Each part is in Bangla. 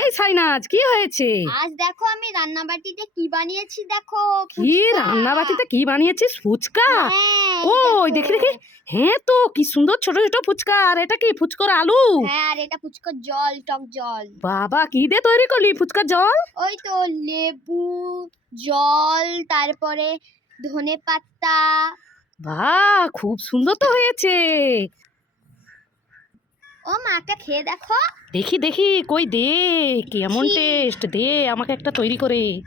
এই সাইনাজ কি হয়েছে? আজ দেখো আমি রান্না বাটিতে কি বানিয়েছি দেখো কি ফুচকা। রান্না বাটিতে কি বানিয়েছিস? ফুচকা? হ্যাঁ, ওই দেখি। দেখি হ্যাঁ তো কি সুন্দর ছোট ছোট ফুচকা। আর এটা কি ফুচকার আলু? হ্যাঁ আর এটা ফুচকার জল টক জল। বাবা কি দিয়ে তৈরি করলি ফুচকার জল? ওই তো লেবু জল তারপরে ধনে পাতা বাহ খুব সুন্দর তো হয়েছে। ও মা একটা খেয়ে দেখো। দেখি দেখি কই দে? কেমন। টেস্ট? দে আমাকে একটা তৈরি করে।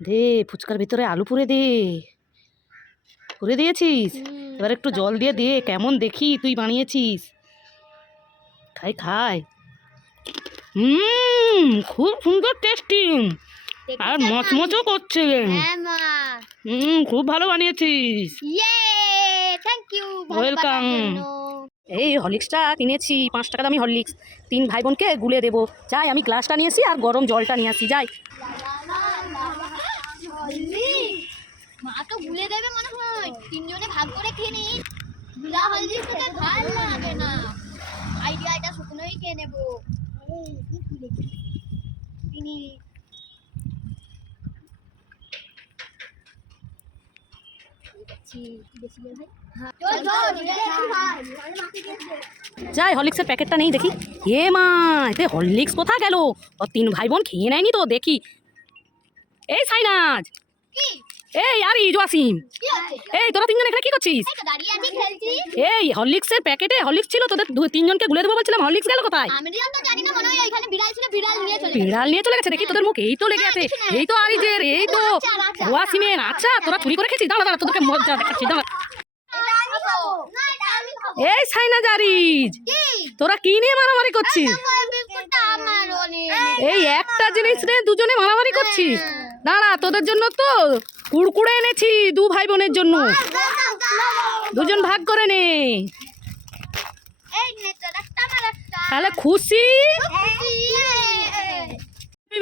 দে ফুচকার ভিতরে আলু পুরে দে। পুরে দিয়েছিস? এবার একটু জল দিয়ে দে কেমন দেখি তুই বানিয়েছিস। খাই খাই। হুম খুব সুন্দর টেস্টি আর মচমচও করছে। হ্যাঁ মা। হুম খুব ভালো বানিয়েছিস। ইয়ে থ্যাংক ইউ Welcome. এই হরলিক্সটা কিনেছি, পাঁচ টাকা দামি হরলিক্স। তিন ভাই বোনকে গুলে দেবো। যাই, আমি গ্লাসটা নিয়ে আসি আর গরম জলটা নিয়ে আসি, যাই। মা তো গুলে দেবে মনে হয়। তিনজনে ভাগ করে খেয়ে নি। গুলা হলদি খেতে আইডিয়াটা শুকনোই খেয়ে নেব তিনি চল চল যাই হরলিক্সের প্যাকেটটা নেই দেখি এ মা এতে হরলিক্স কোথায় গেল ও তিন ভাই বোন খেয়ে নেয়নি তো দেখি এই সাইনাজ এই আর ইজওয়াসিম কি হচ্ছে এই তোরা তিনজন এখানে কি করছিস এই হরলিক্সের প্যাকেটে হরলিক্স ছিল তোদের দু- তিনজনকে গুলে দেবো বলছিলাম হরলিক্স গেল কোথায় আমি তো জানি না মনে হয় এখানে বিড়াল নিয়ে চলে গেছে। বিড়াল নিয়ে চলে গেছে দেখি তোদের মুখ এই তো লেগে আছে এই তো আরিজের এই তো আচ্ছা, আচ্ছা। আচ্ছা তোরা চুরি করে খেয়েছিস? দাঁড়া দাঁড়া তোদেরকে মজা দেখাচ্ছি দাঁড়া। এই সাইনাজ আরিজ কি তোরা কি নিয়ে মারামারি করছিস? এই একটা জিনিস রে দুজনে মারামারি করছিস। দাঁড়া তোদের জন্য তো কুড়কুড়ে এনেছি দু ভাই বোনের জন্য। দুজন ভাগ করে নে। তাহলে খুশি?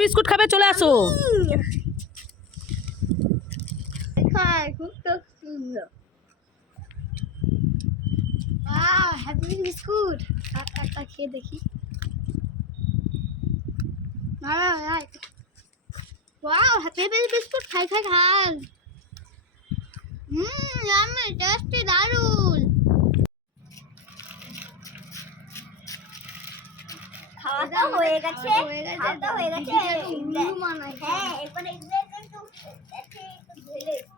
বিস্কুট খাবে চলে আসো। হ্যাঁ খুব তো সুন্দর ওয়াও হ্যাপি বিস্কুট একটা খেয়ে দেখি না না ওয়াও হ্যাপি বিস্কুট খাই খাই খান হুম ইয়ামি টেস্টি দারুণ খাওয়া দাওয়া হয়ে গেছে। খাওয়া দাওয়া হয়ে গেছে। হ্যাঁ এরপরে একটু একটু একটু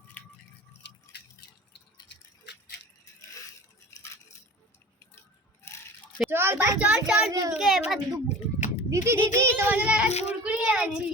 চল চল চল দিদিকে এবার দিদি দিদি একটা কুরকুরি এনেছি।